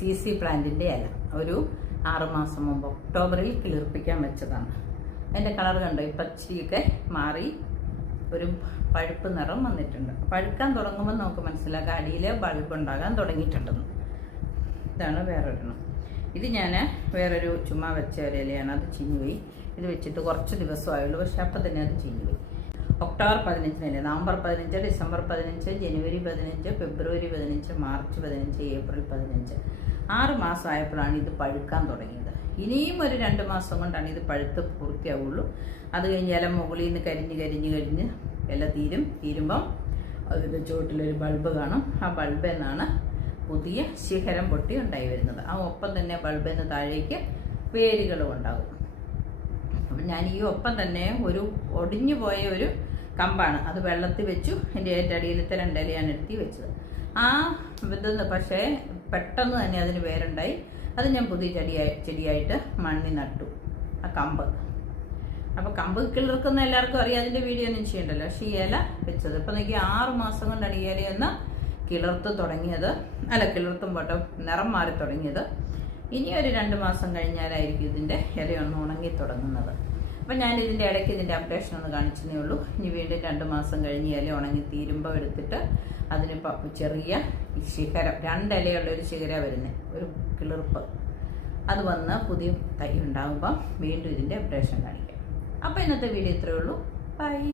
CC പ്ലാന്റിൻ്റെ ഇല ഒരു 6 മാസം മുമ്പ് ഒക്ടോബറിൽ കിളിർപ്പിക്കാൻ വെച്ചതാണ്. അതിൻ്റെ കളർ കണ്ടോ, ഇപ്പം ഇച്ചിരിയൊക്കെ മാറി ഒരു പഴുപ്പ് നിറം വന്നിട്ടുണ്ട്. പഴുക്കാൻ തുടങ്ങുമ്പോൾ നമുക്ക് മനസ്സിലാക്കാം അടിയിൽ ബൾബ് ഉണ്ടാകാൻ തുടങ്ങിയിട്ടുണ്ടെന്ന്. ഇതാണ് വേറൊരെണ്ണം. ഇത് ഞാൻ വേറൊരു ചുമ്മാ വെച്ച ഒരു ഇലയാണ്, അത് ചീഞ്ഞുപോയി. ഇത് വെച്ചിട്ട് കുറച്ച് ദിവസമായുള്ളൂ, പക്ഷെ അപ്പം തന്നെ അത് ചീഞ്ഞുപോയി. ഒക്ടോബർ 15 നവംബർ 15 ഡിസംബർ 15 ജനുവരി 15 ഫെബ്രുവരി 15 മാർച്ച് 15 ഏപ്രിൽ 15 6 മാസമായപ്പോഴാണ് ഇത് പഴുക്കാൻ തുടങ്ങിയത്. ഇനിയും ഒരു 2 മാസം കൊണ്ടാണ് ഇത് പഴുത്ത് പൂർത്തിയാവുള്ളൂ. അത് കഴിഞ്ഞ് ഇല മുകളിൽ നിന്ന് കരിഞ്ഞ് ഇല തീരുമ്പം അതിൻ്റെ ചുവട്ടിലൊരു ബൾബ് കാണും. ആ ബൾബ് എന്നാണ് പുതിയ ശിഖരം പൊട്ടി ഉണ്ടായി വരുന്നത്. ആ ഒപ്പം തന്നെ ബൾബിന് താഴേക്ക് വേരുകളും ഉണ്ടാകും. അപ്പം ഞാൻ ഈ ഒപ്പം തന്നെ ഒരു ഒടിഞ്ഞു പോയ ഒരു കമ്പാണ്, അത് വെള്ളത്തിൽ വെച്ചു. എൻ്റെ അടിയിലത്തെ 2 ഇലയാണ് എടുത്തി വെച്ചത്. ആ ഇതെന്ന് പക്ഷേ പെട്ടെന്ന് തന്നെ അതിന് വേരുണ്ടായി. അത് ഞാൻ പുതിയ ചെടിയായിട്ട് മണ്ണിൽ നട്ടു, ആ കമ്പ്. അപ്പോൾ കമ്പ് കിളിർക്കുന്ന എല്ലാവർക്കും അറിയാം, അതിൻ്റെ വീഡിയോ ഒന്നും ചെയ്യണ്ടല്ലോ. പക്ഷേ ഈ ഇല വെച്ചത് ഇപ്പം എനിക്ക് 6 മാസം കൊണ്ടാണ് ഈ ഇലയൊന്ന് കിളിർത്ത് തുടങ്ങിയത്. കിളിർത്തും പോട്ടെ നിറം മാറി തുടങ്ങിയത്. ഇനി ഒരു 2 മാസം കഴിഞ്ഞാലായിരിക്കും ഇതിൻ്റെ ഇലയൊന്ന് ഉണങ്ങി തുടങ്ങുന്നത്. അപ്പം ഞാൻ ഇതിൻ്റെ ഇടയ്ക്ക് ഇതിൻ്റെ അപ്ഡേഷൻ ഒന്ന് കാണിച്ചതേ ഉള്ളൂ. ഇനി വീണ്ടും 2 മാസം കഴിഞ്ഞ് ഇല ഉണങ്ങി തീരുമ്പോൾ എടുത്തിട്ട് അതിനിപ്പോൾ ചെറിയ ശിഖരം 2 ഇലയുള്ളൊരു ശിഖരം വരുന്നത്, ഒരു കിളിർപ്പ് അത് വന്ന് പുതിയ തൈ ഉണ്ടാകുമ്പം വീണ്ടും ഇതിൻ്റെ അപ്ഡേഷൻ കാണിക്കാം. അപ്പോൾ ഇന്നത്തെ വീഡിയോ ഇത്രയേ ഉള്ളൂ. ബൈ.